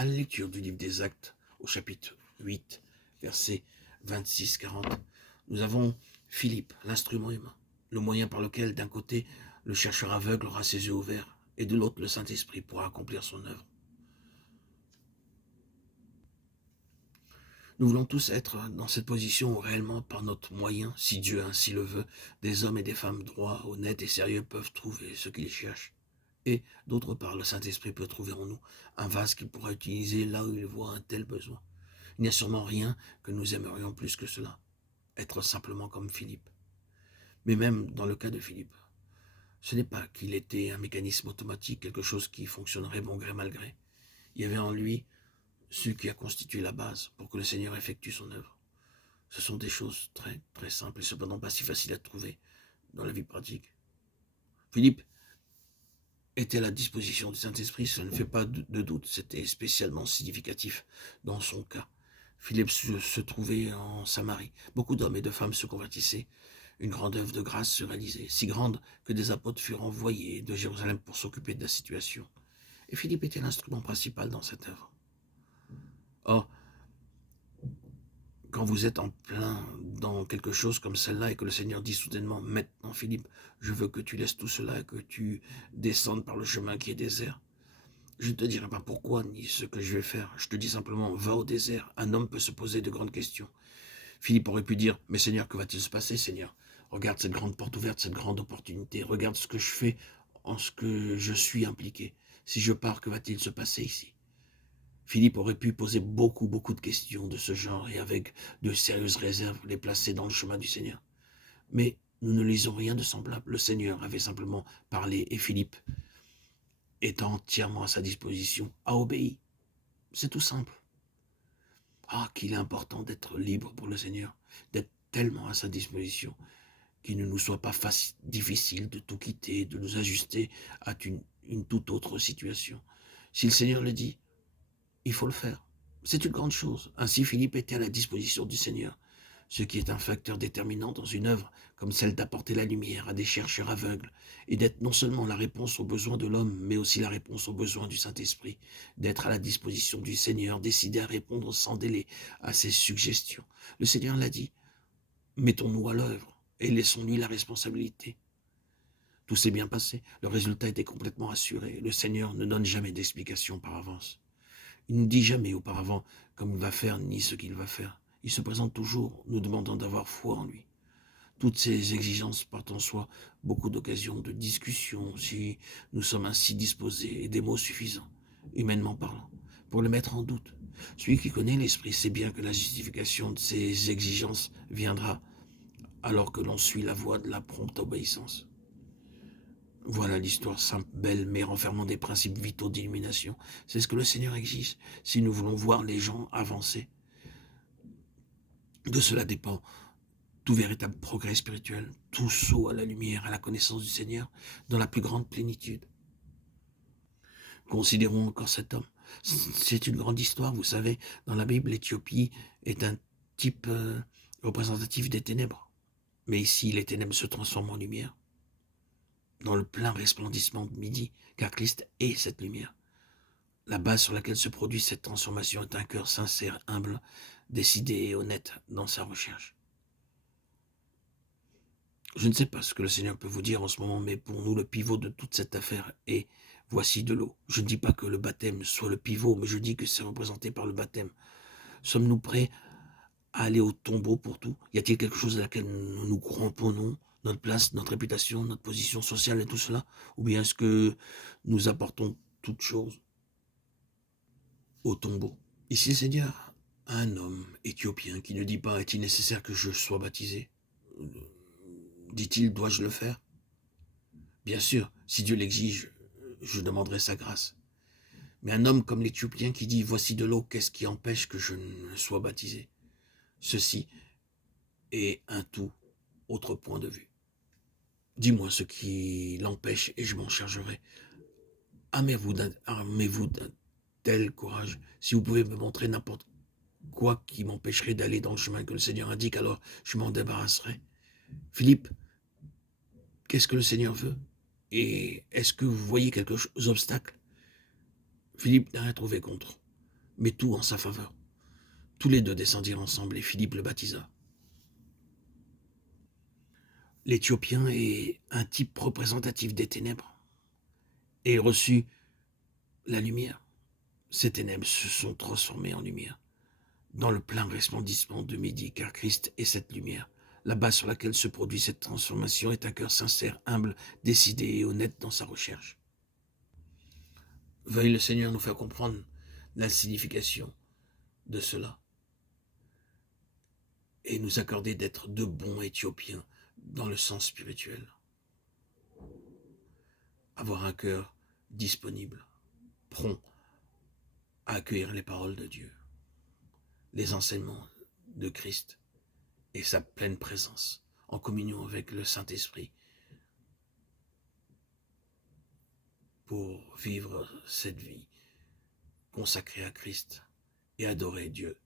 À la lecture du livre des Actes, au chapitre 8, versets 26-40, nous avons Philippe, l'instrument humain, le moyen par lequel, d'un côté, le chercheur aveugle aura ses yeux ouverts, et de l'autre, le Saint-Esprit pourra accomplir son œuvre. Nous voulons tous être dans cette position où réellement, par notre moyen, si Dieu ainsi le veut, des hommes et des femmes droits, honnêtes et sérieux peuvent trouver ce qu'ils cherchent. Et, d'autre part, le Saint-Esprit peut trouver en nous un vase qu'il pourra utiliser là où il voit un tel besoin. Il n'y a sûrement rien que nous aimerions plus que cela, être simplement comme Philippe. Mais même dans le cas de Philippe, ce n'est pas qu'il était un mécanisme automatique, quelque chose qui fonctionnerait bon gré mal gré. Il y avait en lui ce qui a constitué la base pour que le Seigneur effectue son œuvre. Ce sont des choses très, très simples et cependant pas si faciles à trouver dans la vie pratique. Philippe était à la disposition du Saint-Esprit, ça ne fait pas de doute, c'était spécialement significatif dans son cas. Philippe se trouvait en Samarie. Beaucoup d'hommes et de femmes se convertissaient. Une grande œuvre de grâce se réalisait, si grande que des apôtres furent envoyés de Jérusalem pour s'occuper de la situation. Et Philippe était l'instrument principal dans cette œuvre. Or, quand vous êtes en plein dans quelque chose comme celle-là et que le Seigneur dit soudainement, maintenant Philippe, je veux que tu laisses tout cela et que tu descendes par le chemin qui est désert. Je ne te dirai pas pourquoi ni ce que je vais faire. Je te dis simplement, va au désert. Un homme peut se poser de grandes questions. Philippe aurait pu dire, mais Seigneur, que va-t-il se passer, Seigneur? Regarde cette grande porte ouverte, cette grande opportunité. Regarde ce que je fais en ce que je suis impliqué. Si je pars, que va-t-il se passer ici? Philippe aurait pu poser beaucoup de questions de ce genre et avec de sérieuses réserves les placer dans le chemin du Seigneur. Mais nous ne lisons rien de semblable. Le Seigneur avait simplement parlé et Philippe, étant entièrement à sa disposition, a obéi. C'est tout simple. Ah, qu'il est important d'être libre pour le Seigneur, d'être tellement à sa disposition, qu'il ne nous soit pas difficile de tout quitter, de nous ajuster à une toute autre situation. Si le Seigneur le dit, il faut le faire. C'est une grande chose. Ainsi, Philippe était à la disposition du Seigneur, ce qui est un facteur déterminant dans une œuvre comme celle d'apporter la lumière à des chercheurs aveugles et d'être non seulement la réponse aux besoins de l'homme, mais aussi la réponse aux besoins du Saint-Esprit, d'être à la disposition du Seigneur, décidé à répondre sans délai à ses suggestions. Le Seigneur l'a dit, mettons-nous à l'œuvre et laissons-lui la responsabilité. Tout s'est bien passé, le résultat était complètement assuré. Le Seigneur ne donne jamais d'explication par avance. Il ne nous dit jamais auparavant comme il va faire ni ce qu'il va faire. Il se présente toujours, nous demandant d'avoir foi en lui. Toutes ces exigences portent en soi beaucoup d'occasions de discussion si nous sommes ainsi disposés et des mots suffisants, humainement parlant, pour le mettre en doute. Celui qui connaît l'esprit sait bien que la justification de ces exigences viendra alors que l'on suit la voie de la prompte obéissance. Voilà l'histoire simple, belle, mais renfermant des principes vitaux d'illumination. C'est ce que le Seigneur exige si nous voulons voir les gens avancer. De cela dépend tout véritable progrès spirituel, tout saut à la lumière, à la connaissance du Seigneur, dans la plus grande plénitude. Considérons encore cet homme. C'est une grande histoire, vous savez. Dans la Bible, l'Éthiopie est un type représentatif des ténèbres. Mais ici, les ténèbres se transforment en lumière, dans le plein resplendissement de midi, car Christ est cette lumière. La base sur laquelle se produit cette transformation est un cœur sincère, humble, décidé et honnête dans sa recherche. Je ne sais pas ce que le Seigneur peut vous dire en ce moment, mais pour nous, le pivot de toute cette affaire est « voici de l'eau ». Je ne dis pas que le baptême soit le pivot, mais je dis que c'est représenté par le baptême. Sommes-nous prêts à aller au tombeau pour tout? Y a-t-il quelque chose à laquelle nous nous cramponnons, notre place, notre réputation, notre position sociale et tout cela? Ou bien est-ce que nous apportons toutes choses au tombeau? Ici, Seigneur, un homme éthiopien qui ne dit pas « est-il nécessaire que je sois baptisé ?» Dit-il « dois-je le faire ?» Bien sûr, si Dieu l'exige, je demanderai sa grâce. Mais un homme comme l'Éthiopien qui dit « voici de l'eau, qu'est-ce qui empêche que je ne sois baptisé ?» Ceci est un tout autre point de vue. Dis-moi ce qui l'empêche et je m'en chargerai. Armez-vous d'un tel courage. Si vous pouvez me montrer n'importe quoi qui m'empêcherait d'aller dans le chemin que le Seigneur indique, alors je m'en débarrasserai. Philippe, qu'est-ce que le Seigneur veut? Et est-ce que vous voyez quelques obstacles? Philippe n'a rien trouvé contre. mais tout en sa faveur. Tous les deux descendirent ensemble et Philippe le baptisa. L'Éthiopien est un type représentatif des ténèbres et il reçut la lumière. Ces ténèbres se sont transformées en lumière, dans le plein resplendissement de midi, car Christ est cette lumière. La base sur laquelle se produit cette transformation est un cœur sincère, humble, décidé et honnête dans sa recherche. Veuille le Seigneur nous faire comprendre la signification de cela et nous accorder d'être de bons Éthiopiens dans le sens spirituel. Avoir un cœur disponible, prompt à accueillir les paroles de Dieu, les enseignements de Christ et sa pleine présence en communion avec le Saint-Esprit pour vivre cette vie consacrée à Christ et adorer Dieu